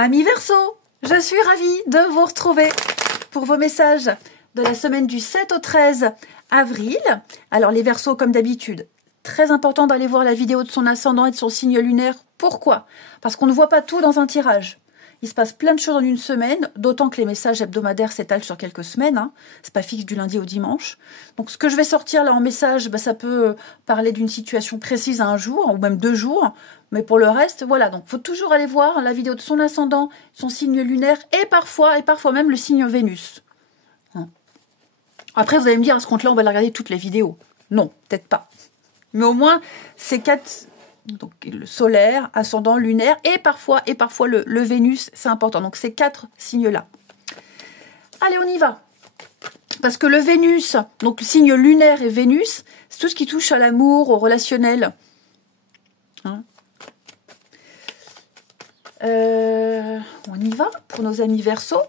Amis Verseau, je suis ravie de vous retrouver pour vos messages de la semaine du 7 au 13 avril. Alors les Verseaux, comme d'habitude, très important d'aller voir la vidéo de son ascendant et de son signe lunaire. Pourquoi? Parce qu'on ne voit pas tout dans un tirage. Il se passe plein de choses en une semaine, d'autant que les messages hebdomadaires s'étalent sur quelques semaines. C'est pas fixe du lundi au dimanche. Donc ce que je vais sortir là en message, ça peut parler d'une situation précise à un jour, ou même 2 jours. Mais pour le reste, voilà. Donc il faut toujours aller voir la vidéo de son ascendant, son signe lunaire, et parfois même le signe Vénus. Après, vous allez me dire, à ce compte-là, on va la regarder toutes les vidéos. Non, peut-être pas. Mais au moins, ces 4... Donc le solaire, ascendant, lunaire et parfois le Vénus, c'est important. Donc ces 4 signes-là. Allez, on y va. Parce que le Vénus, donc le signe lunaire et Vénus, c'est tout ce qui touche à l'amour, au relationnel. On y va pour nos amis Verseau,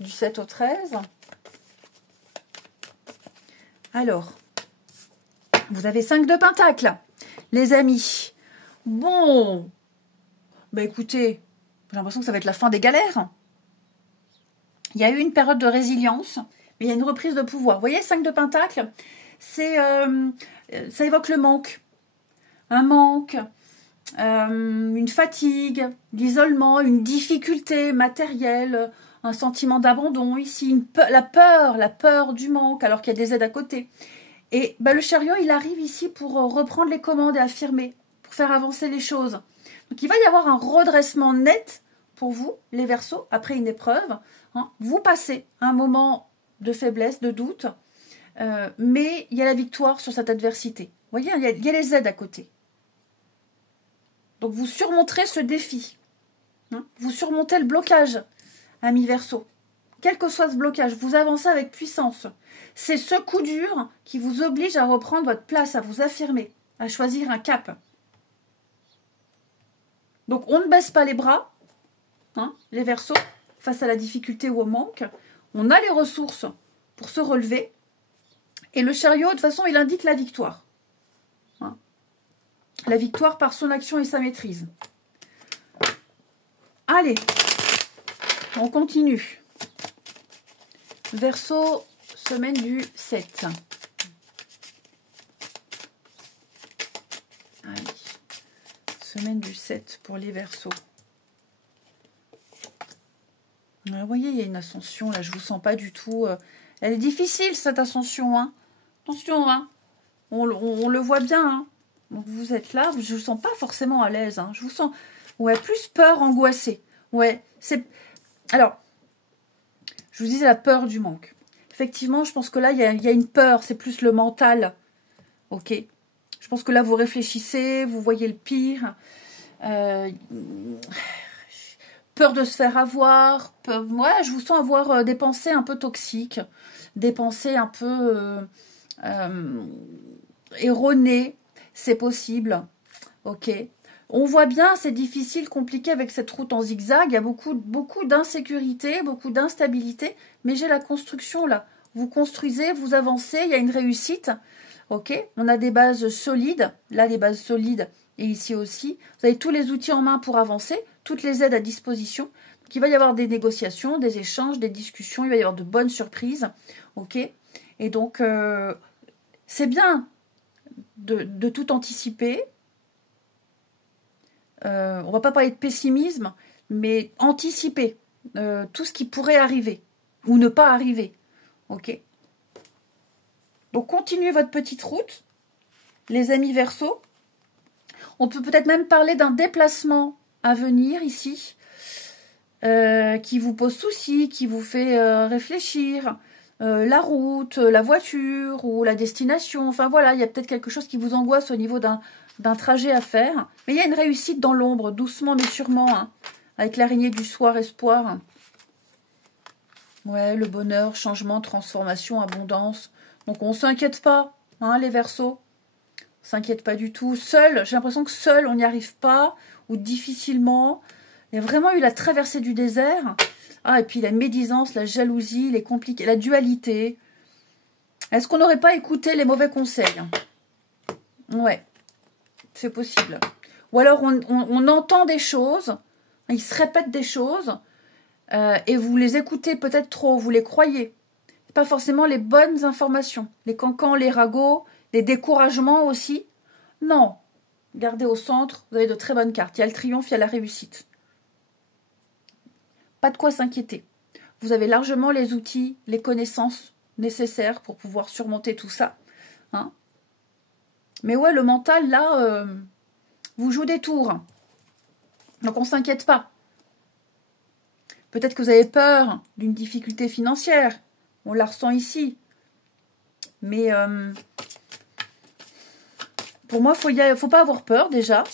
du 7 au 13. Alors, vous avez 5 de Pentacles. Les amis, bon, écoutez, j'ai l'impression que ça va être la fin des galères. Il y a eu une période de résilience, mais il y a une reprise de pouvoir. Vous voyez, 5 de Pentacles, ça évoque le manque. Un manque, une fatigue, l'isolement, une difficulté matérielle, un sentiment d'abandon ici, la peur du manque, alors qu'il y a des aides à côté. Et le chariot, il arrive ici pour reprendre les commandes et affirmer, pour faire avancer les choses. Donc, il va y avoir un redressement net pour vous, les Verseaux, après une épreuve. Vous passez un moment de faiblesse, de doute, mais il y a la victoire sur cette adversité. Vous voyez, il y a les aides à côté. Donc, vous surmonterez ce défi. Vous surmontez le blocage, amis Verseaux. Quel que soit ce blocage, vous avancez avec puissance. C'est ce coup dur qui vous oblige à reprendre votre place, à vous affirmer, à choisir un cap. Donc, on ne baisse pas les bras, les Verseaux, face à la difficulté ou au manque. On a les ressources pour se relever. Et le chariot, de toute façon, il indique la victoire. La victoire par son action et sa maîtrise. Allez, on continue. Verseau, semaine du 7. Allez. Semaine du 7 pour les Verseaux. Vous voyez, il y a une ascension, là, je vous sens pas du tout. Elle est difficile, cette ascension. Attention, on le voit bien. Donc, vous êtes là, je vous sens pas forcément à l'aise. Je vous sens, plus peur, angoissée. Alors, je vous disais la peur du manque. Effectivement, je pense que là, il y a une peur, c'est plus le mental. Ok. Je pense que là, vous réfléchissez, vous voyez le pire. Peur de se faire avoir. Je vous sens avoir des pensées un peu toxiques, des pensées un peu erronées. C'est possible. Ok. On voit bien, c'est difficile, compliqué avec cette route en zigzag. Il y a beaucoup d'insécurité, beaucoup d'instabilité. Mais j'ai la construction là. Vous construisez, vous avancez, il y a une réussite. Ok. On a des bases solides. Là, les bases solides. Et ici aussi. Vous avez tous les outils en main pour avancer. Toutes les aides à disposition. Donc, il va y avoir des négociations, des échanges, des discussions. Il va y avoir de bonnes surprises. Ok. Et donc, c'est bien de tout anticiper. On va pas parler de pessimisme, mais anticiper tout ce qui pourrait arriver ou ne pas arriver. Ok. Donc continuez votre petite route, les amis Verseaux. On peut peut-être même parler d'un déplacement à venir ici, qui vous pose souci, qui vous fait réfléchir. La route, la voiture ou la destination. Enfin voilà, il y a peut-être quelque chose qui vous angoisse au niveau d'un trajet à faire. Mais il y a une réussite dans l'ombre, doucement mais sûrement, avec l'araignée du soir, espoir. Ouais, le bonheur, changement, transformation, abondance. Donc on ne s'inquiète pas, les Verseaux. On ne s'inquiète pas du tout. Seul, j'ai l'impression que seul, on n'y arrive pas, ou difficilement. Il y a vraiment eu la traversée du désert. Et puis la médisance, la jalousie, les compliqués, la dualité. Est-ce qu'on n'aurait pas écouté les mauvais conseils? Ouais, c'est possible. Ou alors on entend des choses, Ils se répètent des choses et vous les écoutez peut-être trop, vous les croyez. Pas forcément les bonnes informations. Les cancans, les ragots, les découragements aussi. Non. Gardez au centre, vous avez de très bonnes cartes. Il y a le triomphe, il y a la réussite. Pas de quoi s'inquiéter. Vous avez largement les outils, les connaissances nécessaires pour pouvoir surmonter tout ça. Hein. Mais ouais, le mental, là, vous joue des tours. Donc on ne s'inquiète pas. Peut-être que vous avez peur d'une difficulté financière. On la ressent ici. Mais pour moi, il ne faut pas avoir peur déjà.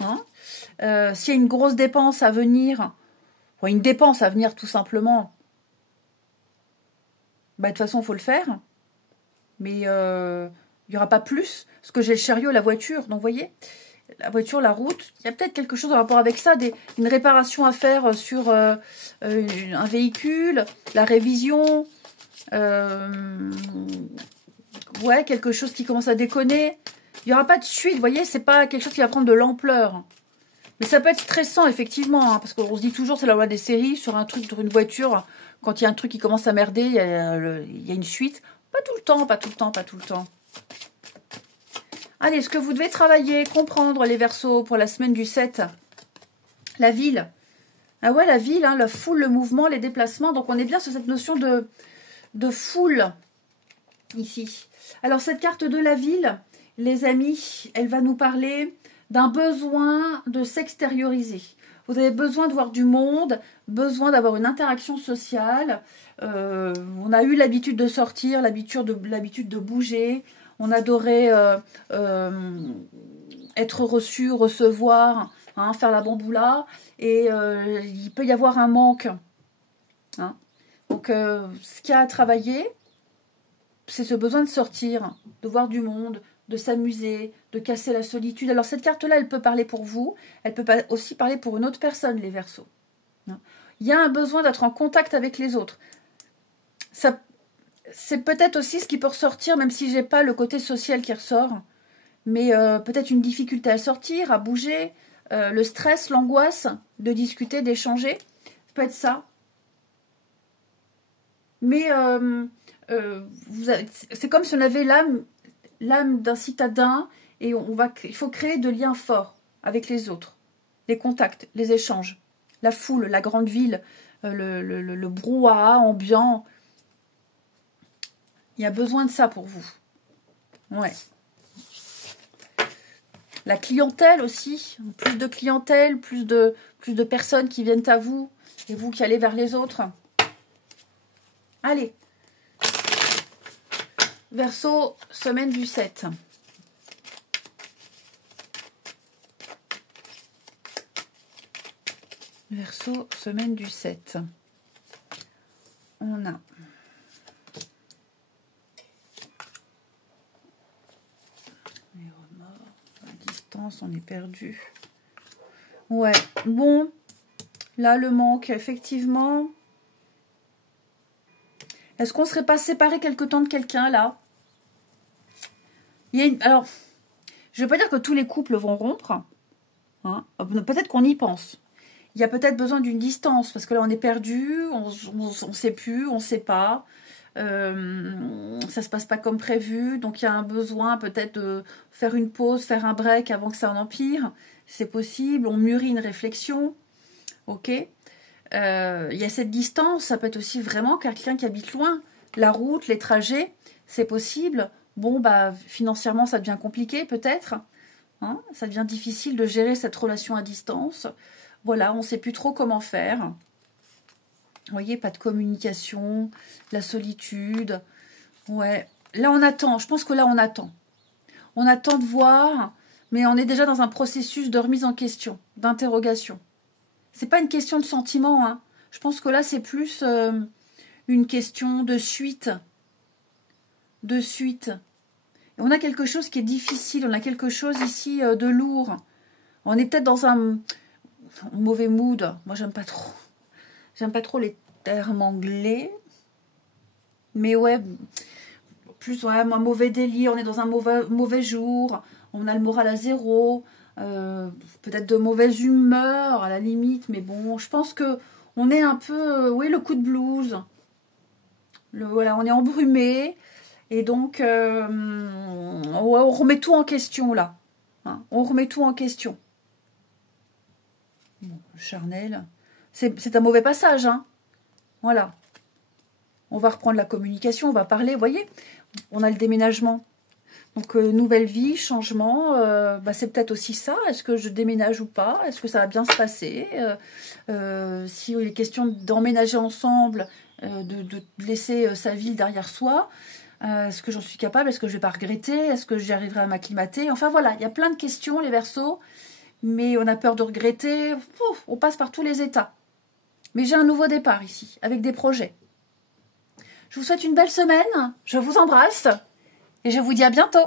Hein. S'il y a une grosse dépense à venir, une dépense à venir tout simplement, bah, de toute façon, il faut le faire. Mais il n'y aura pas plus. Parce que j'ai le chariot, la voiture. Donc, vous voyez, la voiture, la route, il y a peut-être quelque chose en rapport avec ça. Une réparation à faire sur un véhicule, la révision. Ouais, quelque chose qui commence à déconner. Il n'y aura pas de suite, vous voyez, c'est pas quelque chose qui va prendre de l'ampleur. Mais ça peut être stressant, effectivement, hein, parce qu'on se dit toujours, c'est la loi des séries, sur un truc, sur une voiture, quand il y a un truc qui commence à merder, il y a une suite. Pas tout le temps, pas tout le temps, pas tout le temps. Allez, ce que vous devez travailler, comprendre, les Verseaux, pour la semaine du 7. La ville. Ah ouais, la ville, hein, la foule, le mouvement, les déplacements. Donc, on est bien sur cette notion de foule, ici. Alors, cette carte de la ville, les amis, elle va nous parler d'un besoin de s'extérioriser. Vous avez besoin de voir du monde, besoin d'avoir une interaction sociale. On a eu l'habitude de sortir, l'habitude de bouger. On adorait être reçu, recevoir, hein, faire la bamboula. Et il peut y avoir un manque. Hein. Donc, ce qu'il y a à travailler, c'est ce besoin de sortir, de voir du monde, de s'amuser, de casser la solitude. Alors cette carte-là, elle peut parler pour vous, elle peut aussi parler pour une autre personne, les Verseaux. Il y a un besoin d'être en contact avec les autres. Ça, c'est peut-être aussi ce qui peut ressortir, même si j'ai pas le côté social qui ressort, mais peut-être une difficulté à sortir, à bouger, le stress, l'angoisse de discuter, d'échanger. Ça peut être ça. Mais c'est comme si on avait l'âme d'un citadin et il faut créer de liens forts avec les autres, les contacts, les échanges, la foule, la grande ville, le brouhaha ambiant. Il y a besoin de ça pour vous. Ouais. La clientèle aussi, plus de clientèle, plus de personnes qui viennent à vous et vous qui allez vers les autres. Allez. Verseau, semaine du 7. Verseau, semaine du 7. On a les remords, à distance, on est perdu. Ouais, bon, là le manque, effectivement. Est-ce qu'on ne serait pas séparé quelque temps de quelqu'un, là? Alors, je ne veux pas dire que tous les couples vont rompre. Hein. Peut-être qu'on y pense. Il y a peut-être besoin d'une distance, parce que là, on est perdu, on ne sait plus, on ne sait pas. Ça ne se passe pas comme prévu. Donc, il y a un besoin peut-être de faire une pause, faire un break avant que ça en empire. C'est possible. On mûrit une réflexion. OK. Il y a cette distance, ça peut être aussi vraiment quelqu'un qui habite loin. La route, les trajets, c'est possible. Bon, bah, financièrement, ça devient compliqué peut-être. Hein, ça devient difficile de gérer cette relation à distance. Voilà, on ne sait plus trop comment faire. Vous voyez, pas de communication, la solitude. Ouais, là on attend, je pense que là on attend. On attend de voir, mais on est déjà dans un processus de remise en question, d'interrogation. C'est pas une question de sentiment, hein. Je pense que là, c'est plus une question de suite. De suite. Et on a quelque chose qui est difficile. On a quelque chose ici de lourd. On est peut-être dans un mauvais mood. Moi, j'aime pas trop. J'aime pas trop les termes anglais. Mais ouais, plus ouais, un mauvais délire. On est dans un mauvais jour. On a le moral à zéro. peut-être de mauvaise humeur à la limite, mais bon, je pense que on est un peu, oui, le coup de blues. Voilà, on est embrumé et donc on remet tout en question là. Hein, on remet tout en question. Bon, charnel, c'est un mauvais passage, hein. Voilà. On va reprendre la communication, on va parler, vous voyez, on a le déménagement. Donc, nouvelle vie, changement, c'est peut-être aussi ça. Est-ce que je déménage ou pas? Est-ce que ça va bien se passer? Si il est question d'emménager ensemble, de laisser sa ville derrière soi, est-ce que j'en suis capable? Est-ce que je vais pas regretter? Est-ce que j'y arriverai à m'acclimater? Enfin, voilà, il y a plein de questions, les Verseaux, mais on a peur de regretter. Ouf, on passe par tous les états. Mais j'ai un nouveau départ ici, avec des projets. Je vous souhaite une belle semaine, je vous embrasse et je vous dis à bientôt.